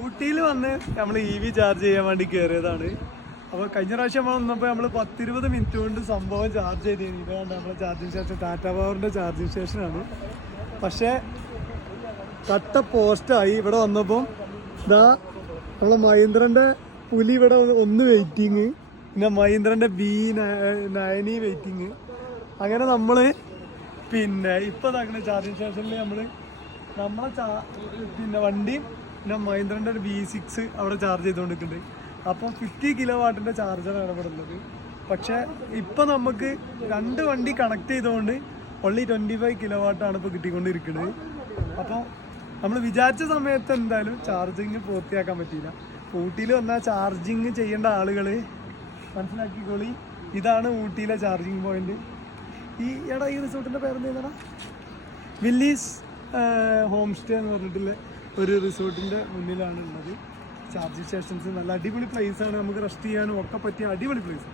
ഊട്ടിയിൽ വന്ന് നമ്മൾ EV ചാർജ് ചെയ്യാൻ വേണ്ടി കയറിയതാണ്. അപ്പോൾ കഴിഞ്ഞ പ്രാവശ്യം നമ്മൾ വന്നപ്പോൾ നമ്മൾ 10-20 മിനിറ്റ് കൊണ്ട് സംഭവം ചാർജ് ചെയ്ത് ഇതാണ് നമ്മളെ ചാർജിങ് സ്റ്റേഷൻ. ടാറ്റ പവറിൻ്റെ ചാർജിങ് സ്റ്റേഷനാണ്. പക്ഷേ കട്ട പോസ്റ്റായി. ഇവിടെ വന്നപ്പോൾ ഇതാ നമ്മളെ മഹീന്ദ്രൻ്റെ പുലി ഇവിടെ ഒന്ന് വെയിറ്റിങ്, പിന്നെ മഹീന്ദ്രൻ്റെ B9 വെയിറ്റിങ്. അങ്ങനെ നമ്മൾ പിന്നെ ഇപ്പോൾ അങ്ങനെ ചാർജിങ് സ്റ്റേഷനിൽ നമ്മളെ പിന്നെ വണ്ടിയും പിന്നെ മഹീന്ദ്രൻ്റെ ഒരു V6 അവിടെ ചാർജ് ചെയ്തുകൊണ്ടിരിക്കുന്നുണ്ട്. അപ്പോൾ 50 കിലോ വാട്ടിൻ്റെ ചാർജറാണ് ഇവിടെ ഉള്ളത്. പക്ഷേ ഇപ്പോൾ നമുക്ക് 2 വണ്ടി കണക്ട് ചെയ്തുകൊണ്ട് ഓൺലി 25 കിലോ വാട്ടാണ് ഇപ്പോൾ കിട്ടിക്കൊണ്ടിരിക്കുന്നത്. അപ്പോൾ നമ്മൾ വിചാരിച്ച സമയത്ത് എന്തായാലും ചാർജിങ് പൂർത്തിയാക്കാൻ പറ്റിയില്ല. ഊട്ടിയിൽ വന്നാൽ ചാർജിങ് ചെയ്യേണ്ട ആളുകൾ മനസ്സിലാക്കിക്കോളി, ഇതാണ് ഊട്ടിയിലെ ചാർജിങ് പോയിന്റ്. ഈ റിസോർട്ടിൻ്റെ പേരെന്താ? വില്ലീസ് ഹോം സ്റ്റേ എന്ന് പറഞ്ഞിട്ടുള്ള ഒരു റിസോർട്ടിൻ്റെ മുന്നിലാണ് ഉള്ളത്. ചാർജിങ് സ്റ്റേഷൻസ് നല്ല അടിപൊളി പ്ലേസാണ്. നമുക്ക് റെസ്റ്റ് ചെയ്യാനും ഒക്കെ പറ്റിയ അടിപൊളി പ്ലേസ്.